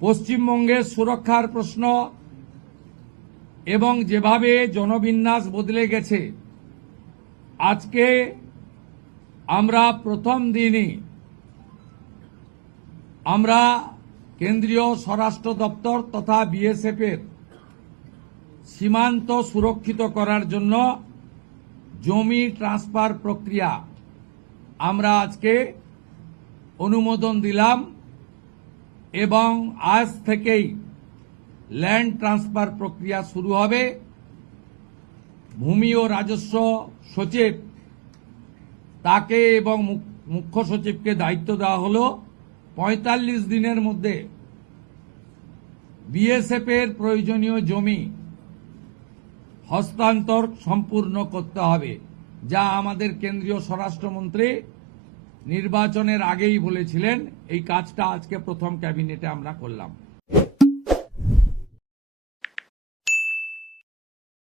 পশ্চিমবঙ্গের সুরক্ষার প্রশ্ন এবং যেভাবে জনবিন্যাস বদলে গেছে, আজকে আমরা প্রথম দিনই আমরা কেন্দ্রীয় স্বরাষ্ট্র দপ্তর তথা বিএসএফ এর সীমান্ত সুরক্ষিত করার জন্য জমি ট্রান্সফার প্রক্রিয়া আমরা আজকে অনুমোদন দিলাম এবং আজ থেকেই ল্যান্ড ট্রান্সফার প্রক্রিয়া শুরু হবে। ভূমি ও রাজস্ব সচিব তাকে এবং মুখ্য সচিবকে দায়িত্ব দেওয়া হলো ৪৫ দিনের মধ্যে বিএসএফ এর প্রয়োজনীয় জমি হস্তান্তর সম্পূর্ণ করতে হবে, যা আমাদের কেন্দ্রীয় স্বরাষ্ট্রমন্ত্রী নির্বাচনের আগেই বলেছিলেন। এই কাজটা আজকে প্রথম ক্যাবিনেটে আমরা করলাম।